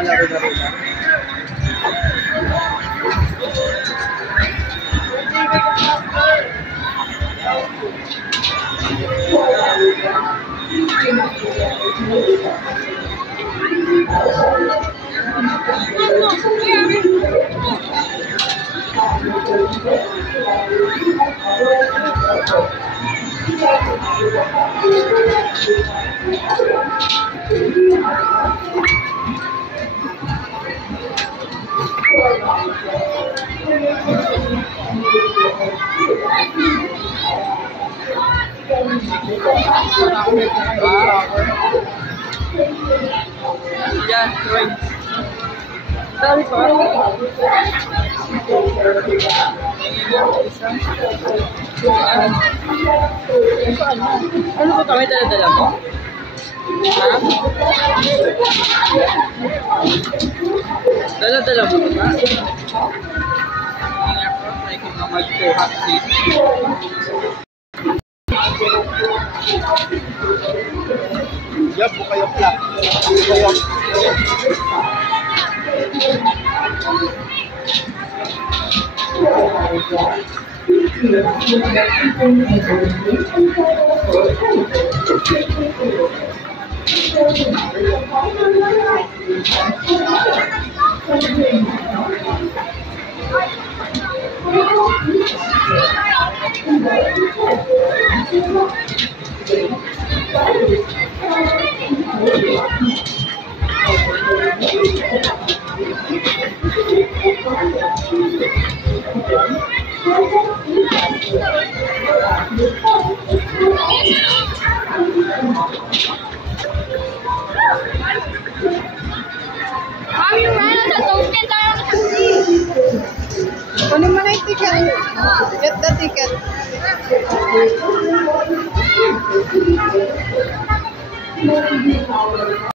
malaro-laro lang. Yan, right. Dali pa. Ano ba kami dala-dala mo? Ha? Dala-dala mo ba? Hindi ako, try ko na mag-2-hot seat. Yup, bukayok lang. Bukayok. Ano man ay ticket? Get the ticket.